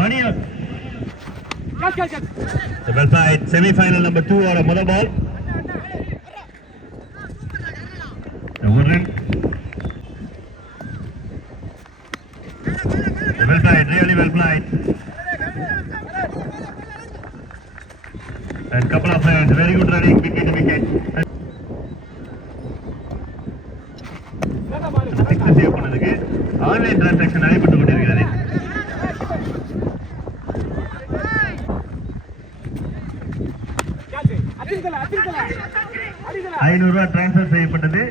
Maniak. The well played. Semi-final number 2 or a mother ball. The Wooden. The well played. Really well played. And couple of runs. Very good running. Wicket to wicket. Save பண்ணதுக்கு online transaction நடைபெற்று கொண்டிருக்கிறது. 500 ரூபாய் டிரான்ஸ்ஃபர் செய்யப்பட்டது.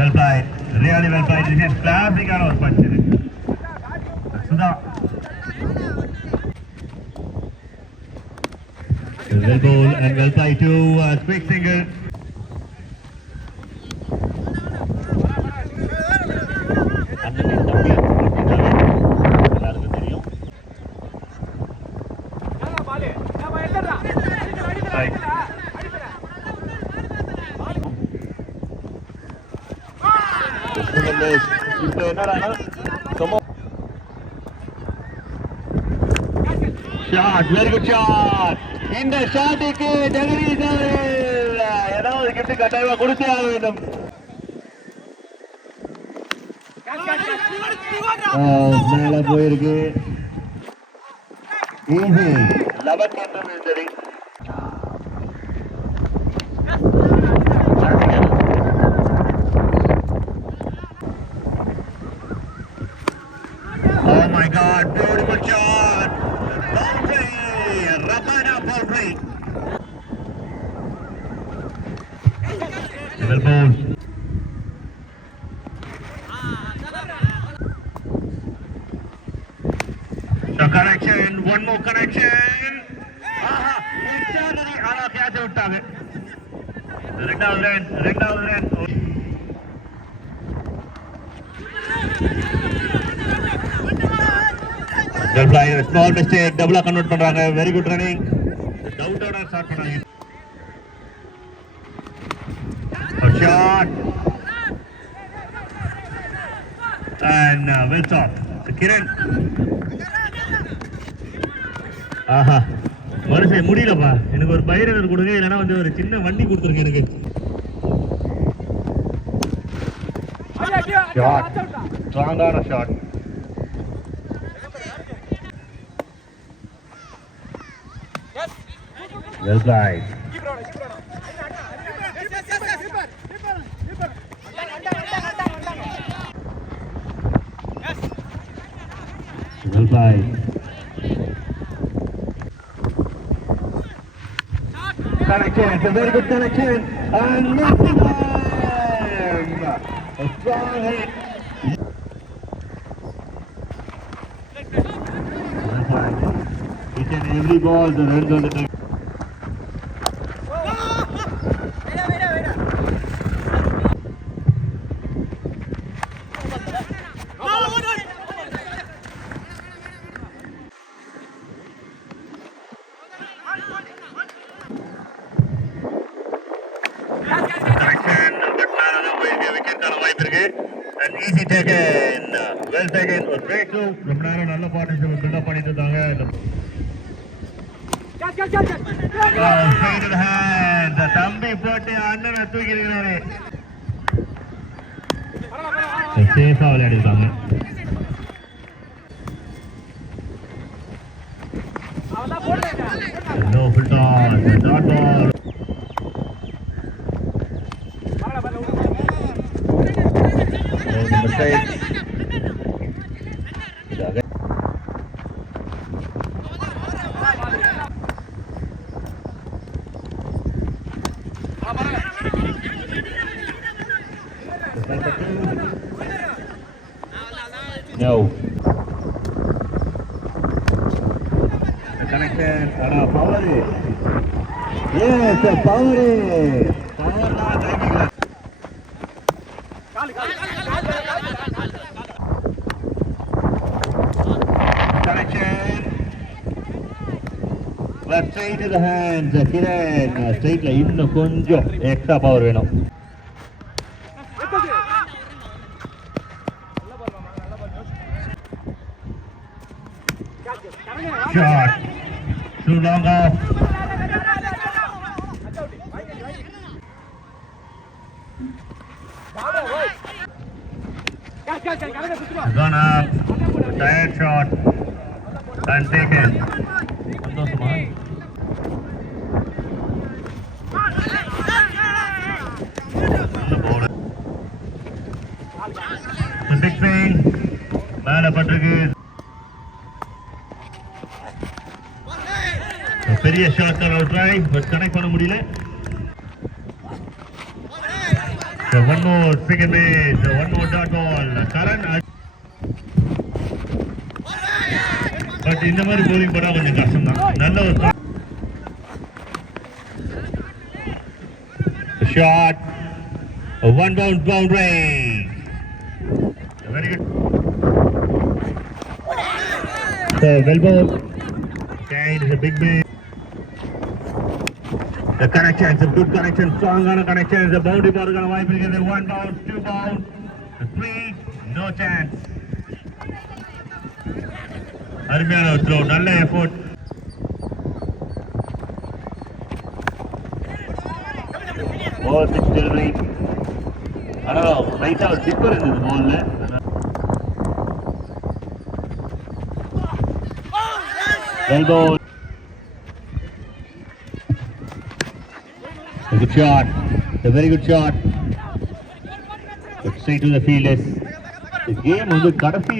Well played, really well played. This is classic ஆன ஒரு பஞ்ச் இது. Sudha well ball and well played to quick single. Shot, very good shot. இந்த ஷாட்டுக்கு டெலிவிஷன் ஏதாவது கிஃப்ட் கட்டாயமா கொடுத்தே ஆக வேண்டும். மேல போயிருக்கு. ஈஸி 11 என்று விழுந்தது. Oh my God, beautiful shot. Rabana boundary. Well bowled. The connection, one more connection. Aha, extraordinary. Ana catch out target. Rendav run. Well played, small mistake, double convert பண்றாங்க. Very good running. Doubt order start பண்ணாங்க. A shot. And well shot. Kiran. ஆஹா. மறுசே முடியலப்பா. எனக்கு ஒரு பைரர் கொடுங்க இல்லனா வந்து ஒரு சின்ன வண்டி கொடுத்துருங்க எனக்கு. Shot. Strong on a shot. Well played. Well played. Connection, it's a very good connection. And nothing. A strong hit. Well played. Each and every ball, the runs on the time. An easy taken, well taken, or breakthrough. ரொம்ப நேரம் நல்ல partnership build up பண்ணிட்டு இருந்தாங்க. Straight hand, தம்பி போட்டு அண்ணனை தூக்கிருக்கிறாரு. சேஃபா விளையாடிருக்காங்க. No full toss, dot ball. Mistake. No. The connection. Power. Yes, power. Power not driving. But straight to the hands, Kiran. Straight la innu konjam extra power venum. Shot. Too long off. Gone up. Tired shot. And taken. The big thing. மேல பட்டிருக்கு. பெரிய ஷாட் தான் try but connect பண்ண முடியல. So one more second base, one more dot ball. Karan but இந்த மாதிரி bowling பண்ணா கொஞ்சம் கஷ்டம் தான். நல்ல ஒரு shot. A one boundary. Very good. So well ball. Okay, it is a big base. The connection is a good connection, strong on a connection. The boundary ball is going to wipe it. The 1 bound, 2 bound, 3, no chance. Armiano throw, நல்ல effort. Ball 6 delivery. I don't know, right out zipper in this ball. Well ball. A good shot. A very good shot. But straight to the fielders. The game was a Kadafi.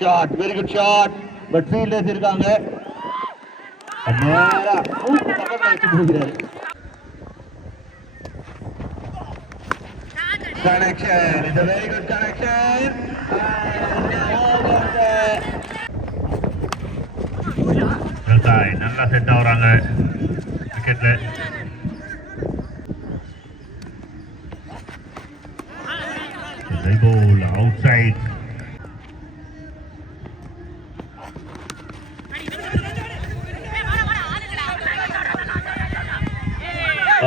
Shot. Very good shot. But fielders இருக்காங்க. நேரா பக்கத்துல வச்சு போகிறாரு. Connection. It's a very good connection. நல்லா செட் ஆகுறாங்க விக்கெட்ல. Ball outside.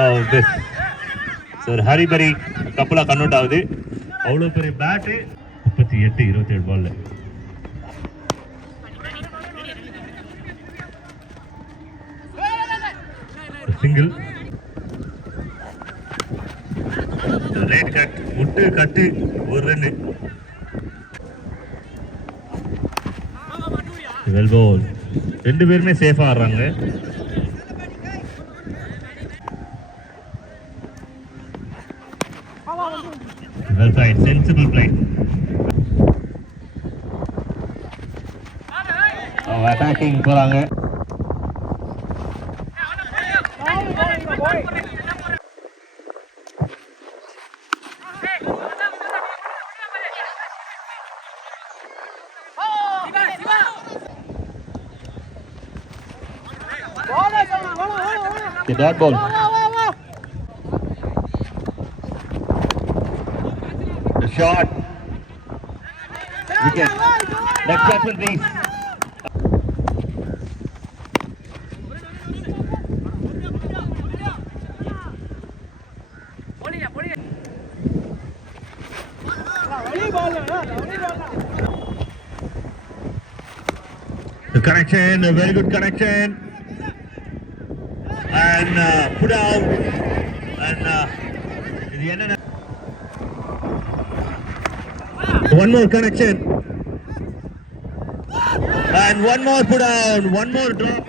Oh, this. Sir, Haribari couple of convert ஆகுது. அவ்வளோ பெரிய பேட்டு 38 27 பால்ல. Single. Red cut. முட்டு கட்டு ஒரு ரன். Well ball. ரெண்டு பேருமே சேஃபா ஆடுறாங்க. Well played, sensible play. Attacking போறாங்க. The dot ball. The shot. Wicket. Next captain please. The connection, a very good connection. And put out. And one more connection. And one more put down. One more drop.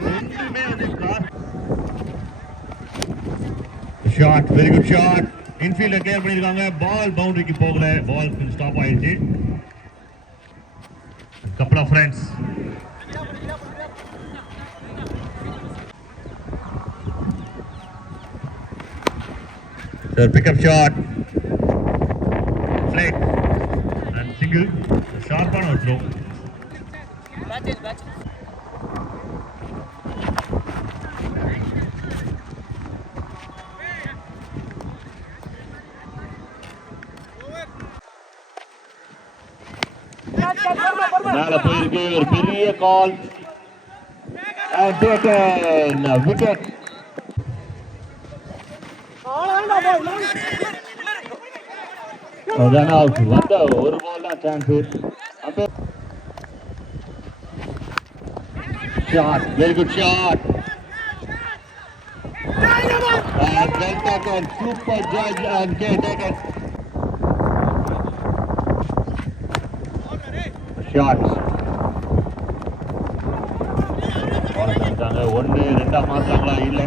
Shot, very good shot. Infielder clear பண்ணிருக்காங்க. Ball boundary க்கு போகல. Ball stop ஆயிடுச்சு. Couple of friends. Sir, pick up shot. Flick. And single. Sharp on or throw. Batches. மேல போயிருக்கு ஒரு பெரிய கால். And taken wicket. அதான் அவுட். வந்த ஒரு பால் தான் சான்ஸ். அப்போ shot, very good shot. Well taken, super judge and taken. Shots. ஒன்று ரெண்டாம் மாத்தாங்களா இல்லை.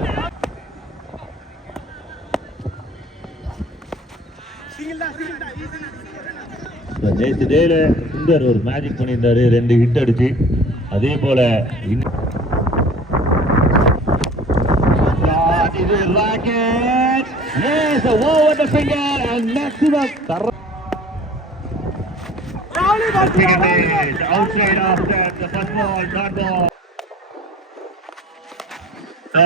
நேற்று டேல சுந்தர் ஒரு மேஜிக் பண்ணியிருந்தாரு, 2 ஹிட் அடிச்சு. அதே போல yes, over the finger and maximum outside after the first ball, third ball. So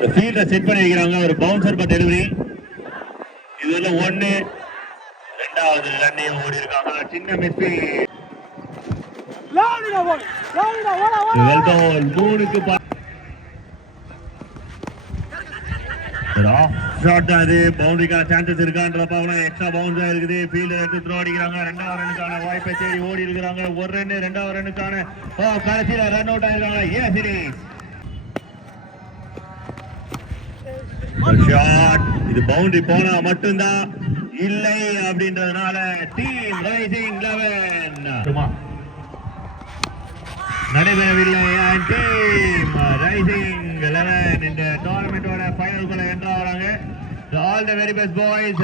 the field set பண்ணிருக்காங்க, ஒரு பவுன்சர் பட் டெலிவரி. இதுல 1 ரெண்டாவது ரன்னே ஓடி இருக்காங்க. சின்ன மிஸ். வெல் பால் 3க்கு ஷாட் தான் இது. பவுண்டரிக்கான சான்சஸ் இருக்கான்ற பாவனா எக்ஸ்ட்ரா பவுன்ஸா இருக்குது. ஃபீல்டர் எடுத்து த்ரோ அடிக்கிறாங்க. 2வது ரன்னுக்கான வாய்ப்பை தேடி ஓடி இருக்கிறாங்க. 1 ரன் 2வது ரன்னுக்கான கடைசியில ரன் அவுட் ஆயிருக்காங்க. ஏன் சீரிஸ் ஷாட். இது பவுண்டரி போனா மட்டும்தான், இல்லை அப்படின்றதுனால டீம் ரைசிங் 11 நடைபெறவில்லை. டீம் ரைசிங் 11 இந்த டோர்னமெண்டோட ஃபைனல்குள்ள என்ட்ரு ஆகிறாங்க. All the very best boys.